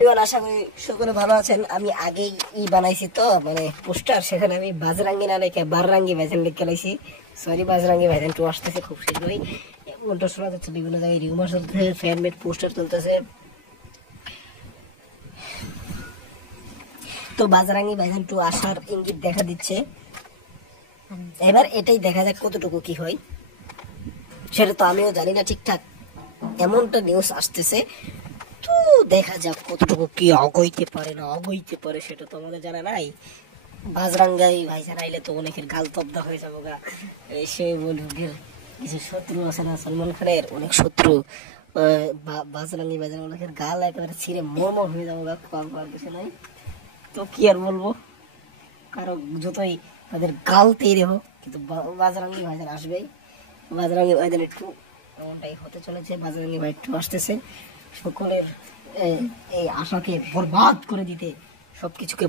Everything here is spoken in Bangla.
আশা করি সকলে ভালো আছেন। আমি আগেই বানাইছি তো মানে পোস্টার, সেখানে আমি বাজরাঙ্গি না রেখে বাররাঙ্গি ভাইজান লিখে লাইছি। সরি, বাজরাঙ্গি ভাইজান টু আসতেছে খুব শীঘ্রই। উল্টো শোনা যাচ্ছে বিভিন্ন জায়গায় রিউমার চলতেছে, ফ্যানমেড পোস্টার চলতেছে। তো বাজরাঙ্গি ভাইজান টু আসার ইঙ্গিত দেখা দিচ্ছে। এবার এটাই দেখা যাক কতটুকু কি হয়, সেটা তো আমিও জানি না ঠিকঠাক। এমনটা নিউজ আসতেছে, তো দেখা যাক কতটুকু কি অগইতে পারে না অগইতে পারে, সেটা তো আমাদের জানা নাই। বাজরাঙ্গাই ভাইজান আইলে তো অনেকের গাল তবদা হয়ে যাবো গা। সে বলবে কিছু শত্রু আছে না সলমান খানের, অনেক শত্রু। বাজরাঙ্গি ভাইজান অনেকের গাল একেবারে ছিঁড়ে মরমর হয়ে যাবো গা, করার কিছু নাই। তো কি আর বলবো, কারো যতই তাদের গাল তৈরি হোক, কিন্তু বাজরাঙ্গি ভাইজান আসবেই। বাজরাঙ্গি ভাইজান একটু এমনটাই হতে চলেছে। বাজরাঙ্গি ভাই একটু আসতেছে সকলের এই আশাকে বরবাদ করে দিতে, সবকিছুকে